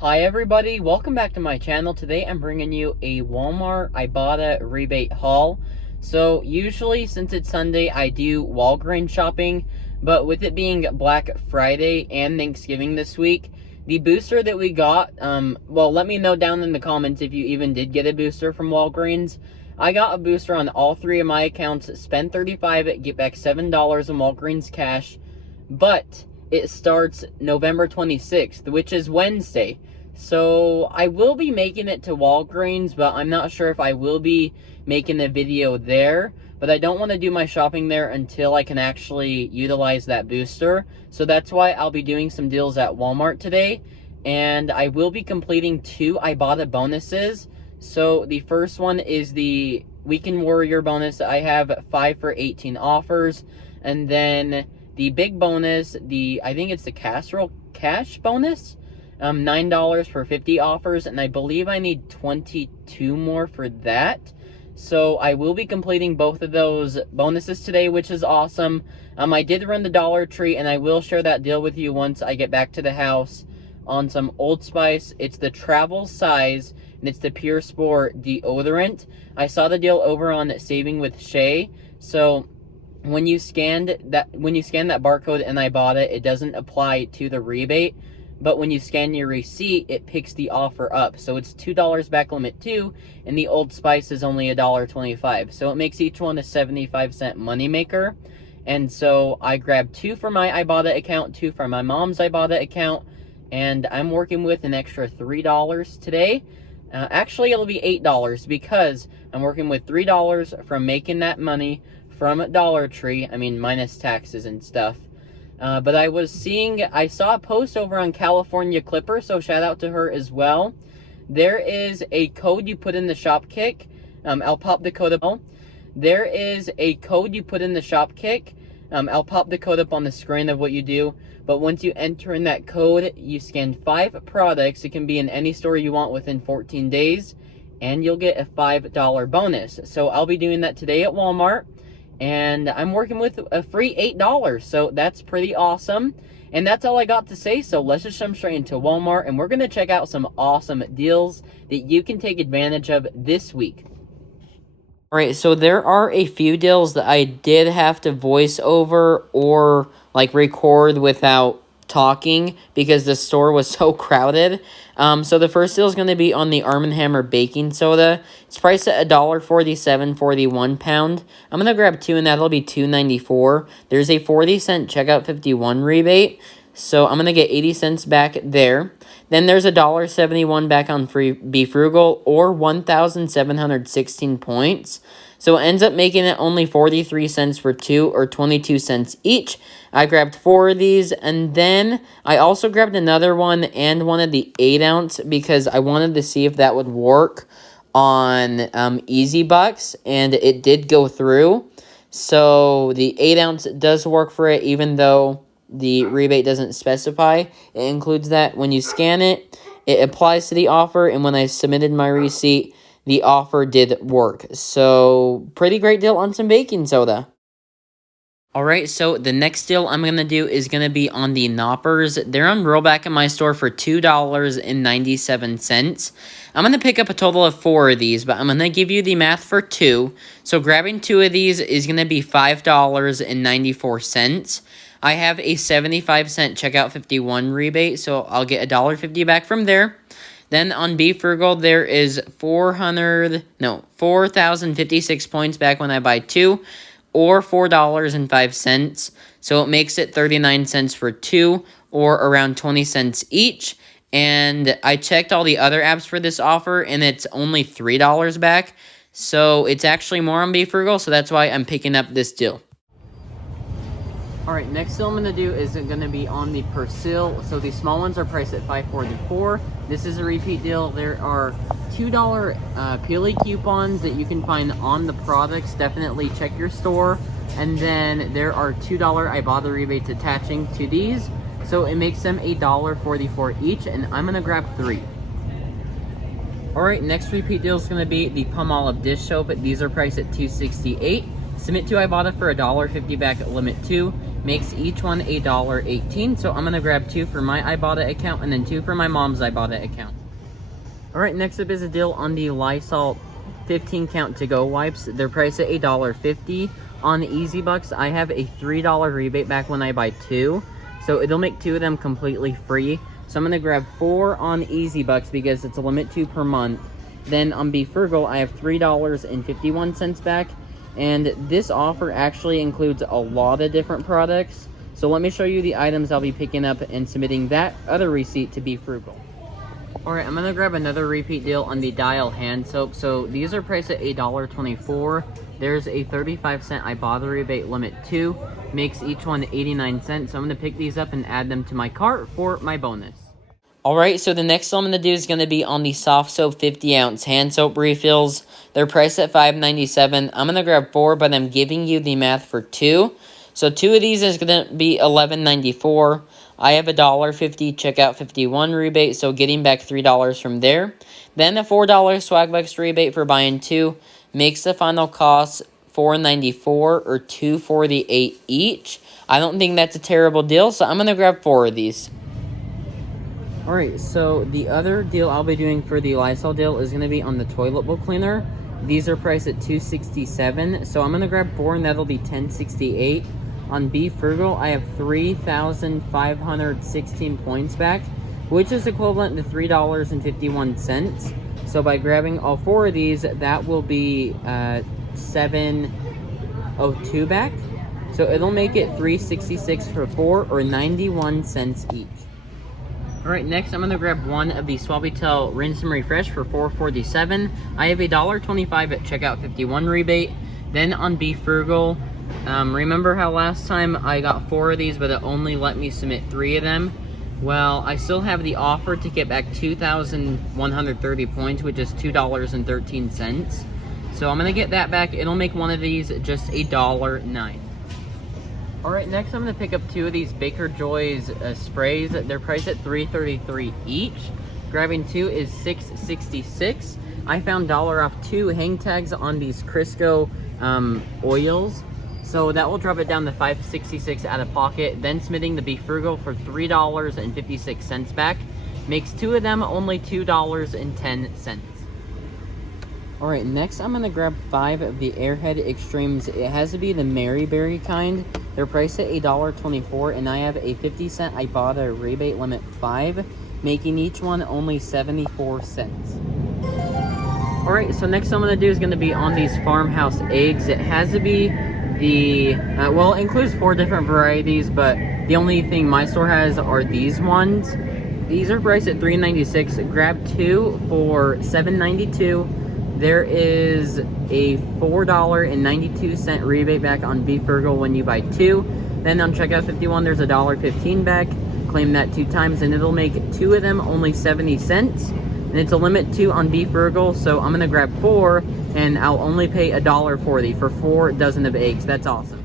Hi everybody, welcome back to my channel. Today I'm bringing you a Walmart Ibotta rebate haul. So usually since it's Sunday I do Walgreens shopping, but with it being Black Friday and Thanksgiving this week, the booster that we got, well, let me know down in the comments if you even did get a booster from Walgreens. I got a booster on all three of my accounts, spend $35, get back $7 in Walgreens cash, but it starts November 26th, which is Wednesday. So I will be making it to Walgreens, but I'm not sure if I will be making a video there. But I don't want to do my shopping there until I can actually utilize that booster. So that's why I'll be doing some deals at Walmart today. And I will be completing 2 Ibotta bonuses. So the first one is the Weekend Warrior bonus. I have 5 for 18 offers. And then the big bonus, I think it's the Casserole Cash bonus. $9 for 50 offers, and I believe I need 22 more for that. So I will be completing both of those bonuses today, which is awesome. I did run the Dollar Tree, and I will share that deal with you once I get back to the house on some Old Spice. It's the travel size, and it's the Pure Sport deodorant. I saw the deal over on Saving with Shay. So when you scan that barcode and Ibotta, it doesn't apply to the rebate. But when you scan your receipt, it picks the offer up. So it's $2 back limit too, and the Old Spice is only $1.25. So it makes each one a 75-cent moneymaker. And so I grabbed 2 for my Ibotta account, 2 for my mom's Ibotta account, and I'm working with an extra $3 today. Actually, it'll be $8 because I'm working with $3 from making that money from Dollar Tree. I mean, minus taxes and stuff. But I saw a post over on California Clipper, so shout out to her as well. There is a code you put in the Shopkick. I'll pop the code up. There is a code you put in the Shopkick. I'll pop the code up on the screen of what you do. But once you enter in that code, you scan 5 products. It can be in any store you want within 14 days. And you'll get a $5 bonus. So I'll be doing that today at Walmart. And I'm working with a free $8, so that's pretty awesome. And that's all I got to say, so let's just jump straight into Walmart, and we're going to check out some awesome deals that you can take advantage of this week. Alright, so there are a few deals that I did have to voice over or record without talking because the store was so crowded. So the first deal is going to be on the Arm & Hammer baking soda. It's priced at $1.47 for the 1 pound. I'm going to grab 2 and that'll be $2.94. There's a 40-cent checkout 51 rebate. So I'm going to get 80 cents back there. Then there's $1.71 back on Be Frugal or 1,716 points. So it ends up making it only 43 cents for 2 or 22 cents each. I grabbed 4 of these, and then I also grabbed another one and one of the 8-ounce because I wanted to see if that would work on Easy Bucks, and it did go through. So the 8-ounce does work for it, even though the rebate doesn't specify. It includes that when you scan it, it applies to the offer, and when I submitted my receipt, the offer did work. So, pretty great deal on some baking soda. Alright, so the next deal I'm going to do is going to be on the Knoppers. They're on rollback in my store for $2.97. I'm going to pick up a total of 4 of these, but I'm going to give you the math for 2. So grabbing 2 of these is going to be $5.94. I have a 75-cent checkout 51 rebate, so I'll get $1.50 back from there. Then on Be Frugal, there is 4,056 points back when I buy 2, or $4.05. So it makes it 39 cents for 2, or around 20 cents each. And I checked all the other apps for this offer, and it's only $3 back. So it's actually more on Be Frugal, so that's why I'm picking up this deal. Alright, next deal I'm going to do is going to be on the Persil. So the small ones are priced at $5.44. This is a repeat deal. There are $2 Peely coupons that you can find on the products. Definitely check your store. And then there are $2 Ibotta rebates attaching to these. So it makes them $1.44 each, and I'm going to grab 3. Alright, next repeat deal is going to be the Palmolive dish soap. These are priced at $2.68. Submit to Ibotta for $1.50 back at limit 2. makes each one $1.18. So I'm gonna grab 2 for my Ibotta account and then 2 for my mom's Ibotta account. All right, next up is a deal on the Lysol 15 count to go wipes. They're priced at $1.50. On Easy Bucks, I have a $3 rebate back when I buy 2. So it'll make 2 of them completely free. So I'm gonna grab 4 on Easy Bucks because it's a limit 2 per month. Then on Be Frugal, I have $3.51 back. And this offer actually includes a lot of different products. So let me show you the items I'll be picking up and submitting that other receipt to Be Frugal. Alright, I'm gonna grab another repeat deal on the Dial hand soap. So these are priced at $1.24. There's a 35-cent Ibotta rebate limit 2. Makes each one 89 cents. So I'm gonna pick these up and add them to my cart for my bonus. Alright, so the next one I'm going to do is going to be on the Soft Soap 50-ounce hand soap refills. They're priced at $5.97. I'm going to grab 4, but I'm giving you the math for 2. So 2 of these is going to be $11.94. I have a $1.50 checkout 51 rebate, so getting back $3 from there. Then a $4 Swagbucks rebate for buying 2 makes the final cost $4.94 or $2.48 each. I don't think that's a terrible deal, so I'm going to grab 4 of these. Alright, so the other deal I'll be doing for the Lysol deal is going to be on the toilet bowl cleaner. These are priced at $2.67, so I'm going to grab 4 and that'll be $10.68. On Be Frugal, I have 3,516 points back, which is equivalent to $3.51. So by grabbing all 4 of these, that will be $7.02 back. So it'll make it $3.66 for 4 or 91 cents each. Alright, next I'm going to grab 1 of the Suavitel Rinse and Refresh for $4.47. I have a $1.25 at checkout 51 rebate. Then on Be Frugal, remember how last time I got 4 of these, but it only let me submit 3 of them? Well, I still have the offer to get back 2,130 points, which is $2.13. So I'm going to get that back. It'll make one of these just $1.09. Alright, next I'm going to pick up 2 of these Baker Joy's sprays. They're priced at $3.33 each. Grabbing 2 is $6.66. I found $1 off 2 hang tags on these Crisco oils. So that will drop it down to $5.66 out of pocket. Then submitting the Be Frugal for $3.56 back. Makes 2 of them only $2.10. Alright, next I'm going to grab 5 of the Airhead Extremes. It has to be the Mary Berry kind. They're priced at $1.24, and I have a 50-cent Ibotta rebate limit 5, making each one only 74 cents. Alright, so next I'm going to do is going to be on these Farmhouse eggs. It has to be the, well, it includes 4 different varieties, but the only thing my store has are these ones. These are priced at $3.96. Grab 2 for $7.92. There is a $4.92 rebate back on Be Frugal when you buy 2. Then on checkout 51, there's a $1.15 back. Claim that 2 times, and it'll make 2 of them only 70 cents. And it's a limit 2 on Be Frugal, so I'm gonna grab 4, and I'll only pay $1.40 for 4 dozen of eggs. That's awesome.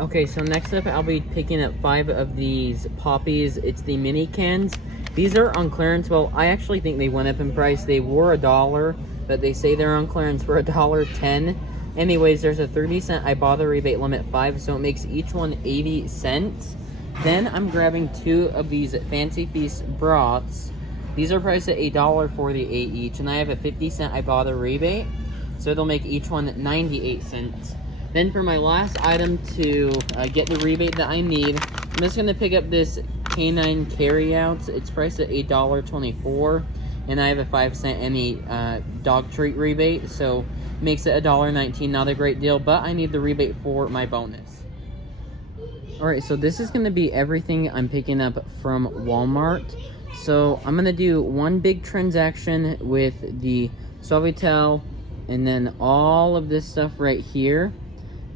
Okay, so next up, I'll be picking up 5 of these Poppies. It's the mini cans. These are on clearance. Well, I actually think they went up in price. They were $1. But they say they're on clearance for $1.10. Anyways, there's a 30-cent Ibotta rebate limit 5, so it makes each one 80 cents. Then I'm grabbing 2 of these Fancy Feast broths. These are priced at $1.48 each, and I have a 50-cent Ibotta rebate, so it'll make each one 98 cents. Then for my last item to get the rebate that I need, I'm just going to pick up this Canine Carryouts. It's priced at $1.24. And I have a 5-cent any dog treat rebate, so makes it $1.19. Not a great deal, but I need the rebate for my bonus. Alright, so this is going to be everything I'm picking up from Walmart. So I'm going to do one big transaction with the Suavitel, and then all of this stuff right here.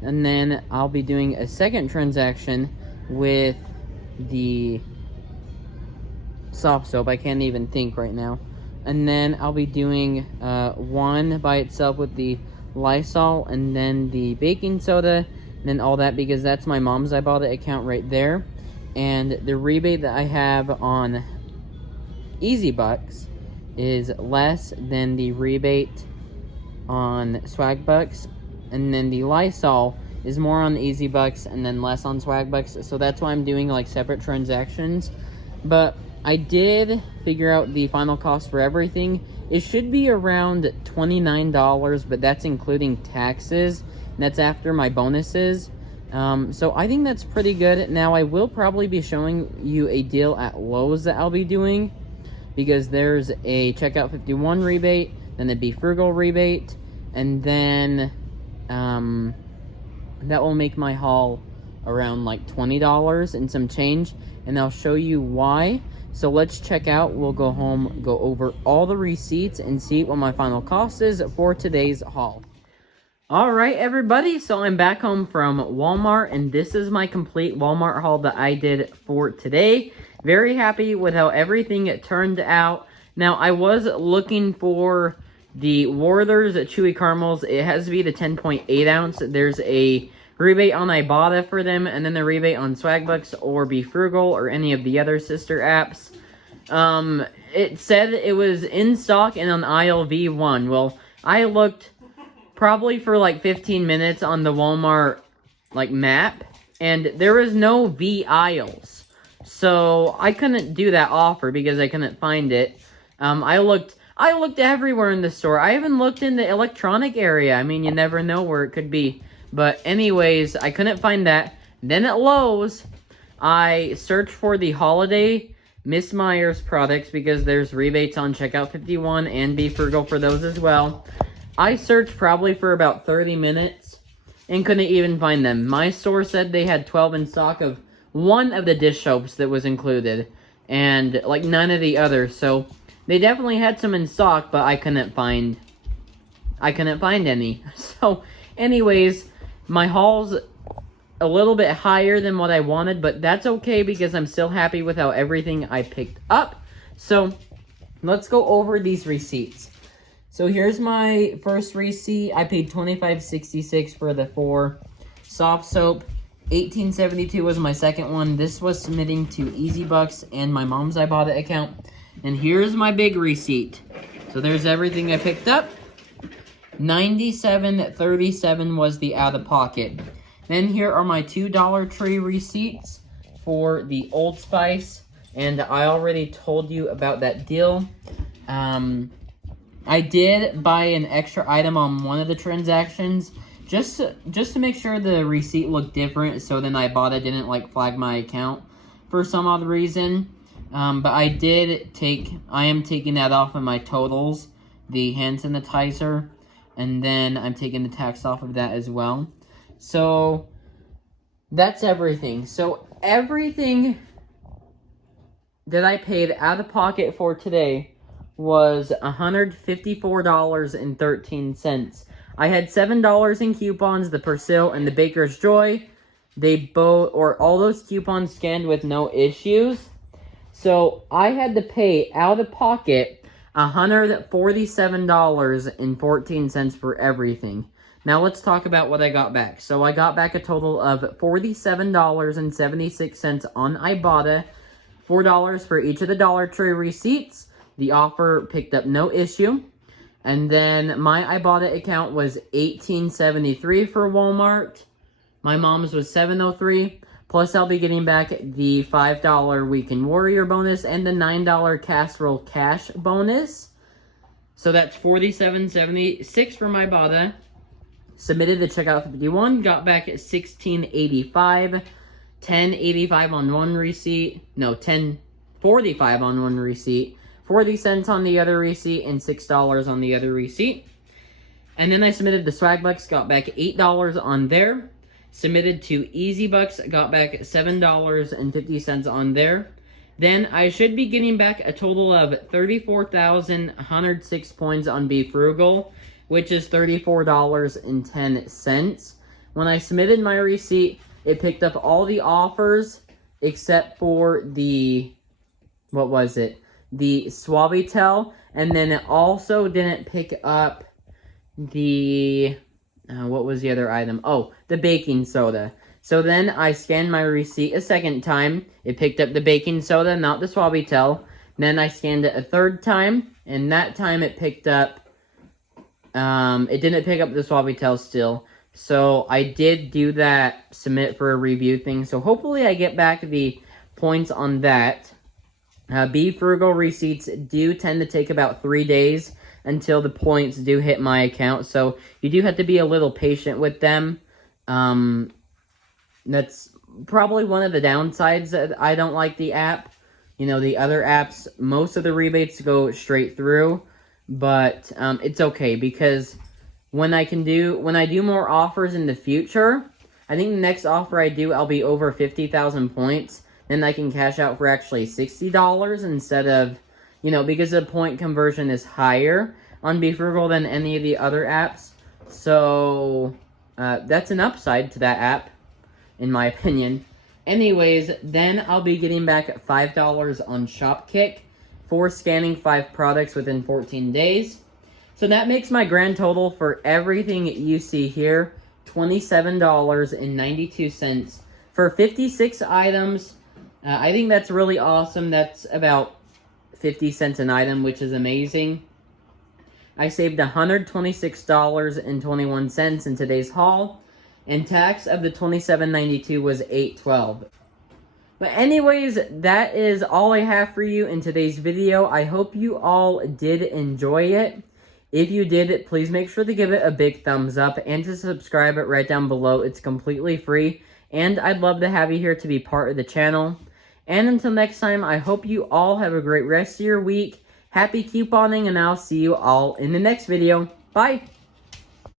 And then I'll be doing a second transaction with the soft soap. I can't even think right now. And then I'll be doing one by itself with the Lysol, and then the baking soda, and then all that, because that's my mom's Ibotta account right there. And the rebate that I have on Easy Bucks is less than the rebate on Swag Bucks. And then the Lysol is more on Easy Bucks and then less on Swag Bucks. So that's why I'm doing like separate transactions. But I did figure out the final cost for everything. It should be around $29, but that's including taxes. And that's after my bonuses. So I think that's pretty good. Now I will probably be showing you a deal at Lowe's that I'll be doing, because there's a Checkout 51 rebate, then the Be Frugal rebate, and then that will make my haul around like $20 and some change, and I'll show you why. So let's check out. We'll go home, go over all the receipts, and see what my final cost is for today's haul. Alright everybody, so I'm back home from Walmart, and this is my complete Walmart haul that I did for today. Very happy with how everything turned out. Now, I was looking for the Werther's Chewy Caramels. It has to be the 10.8 ounce. There's a rebate on Ibotta for them, and then the rebate on Swagbucks or Be Frugal or any of the other sister apps. It said it was in stock and on aisle V1. Well, I looked probably for like 15 minutes on the Walmart like map, and there was no V aisles. So I couldn't do that offer because I couldn't find it. I looked everywhere in the store. I even looked in the electronic area. I mean, you never know where it could be. But anyways, I couldn't find that. Then at Lowe's, I searched for the holiday Miss Myers products because there's rebates on Checkout 51 and Be Frugal for those as well. I searched probably for about 30 minutes and couldn't even find them. My store said they had 12 in stock of one of the dish soaps that was included, and like none of the others. So they definitely had some in stock, but I couldn't find any. So anyways, my haul's a little bit higher than what I wanted, but that's okay because I'm still happy with how everything I picked up. So let's go over these receipts. So here's my first receipt. I paid $25.66 for the 4 soft soap. $18.72 was my second one. This was submitting to Easy Bucks and my mom's Ibotta account. And here's my big receipt. So there's everything I picked up. $97.37 was the out-of-pocket. Then here are my $2 Dollar Tree receipts for the Old Spice. And I already told you about that deal. I did buy an extra item on one of the transactions just to make sure the receipt looked different, so then Ibotta didn't like flag my account for some odd reason. But I am taking that off of my totals, the hand sanitizer, and then I'm taking the tax off of that as well. So that's everything. So everything that I paid out of pocket for today was $154.13. I had $7 in coupons, the Persil and the Baker's Joy. All those coupons scanned with no issues. So I had to pay out of pocket $147.14 for everything. Now let's talk about what I got back. So I got back a total of $47.76 on Ibotta, $4 for each of the Dollar Tree receipts. The offer picked up no issue. And then my Ibotta account was $18.73 for Walmart. My mom's was $7.03. Plus, I'll be getting back the $5 Weekend Warrior bonus and the $9 Casserole Cash bonus. So that's $47.76 for my Ibotta. Submitted the Checkout 51, got back at $16.85. $10.85 on one receipt. No, $10.45 on one receipt. 40 cents on the other receipt, and $6 on the other receipt. And then I submitted the Swagbucks, got back $8 on there. Submitted to Easy Bucks, got back $7.50 on there. Then I should be getting back a total of 34,106 points on Be Frugal, which is $34.10. When I submitted my receipt, it picked up all the offers except for the, what was it? The Suavitel, and then it also didn't pick up the, what was the other item? Oh, the baking soda. So then I scanned my receipt a second time. It picked up the baking soda, not the Suavitel. Then I scanned it a third time, and that time it picked up, it didn't pick up the Suavitel still. So I did do that submit for a review thing. So hopefully I get back the points on that. Be Frugal receipts do tend to take about 3 days until the points do hit my account. So you do have to be a little patient with them. That's probably one of the downsides that I don't like the app. You know, the other apps, most of the rebates go straight through. But it's okay because when I do more offers in the future, I think the next offer I do, I'll be over 50,000 points. Then I can cash out for actually $60 instead of, you know, because the point conversion is higher on Be Frugal than any of the other apps. So that's an upside to that app, in my opinion. Anyways, then I'll be getting back $5 on Shopkick for scanning 5 products within 14 days. So that makes my grand total for everything you see here $27.92 for 56 items. I think that's really awesome. That's about 50 cents an item, which is amazing. I saved $126.21 in today's haul, and tax of the $27.92 was $8.12. But anyways, that is all I have for you in today's video. I hope you all did enjoy it. If you did, please make sure to give it a big thumbs up and to subscribe it right down below. It's completely free, and I'd love to have you here to be part of the channel. And until next time, I hope you all have a great rest of your week. Happy couponing, and I'll see you all in the next video. Bye!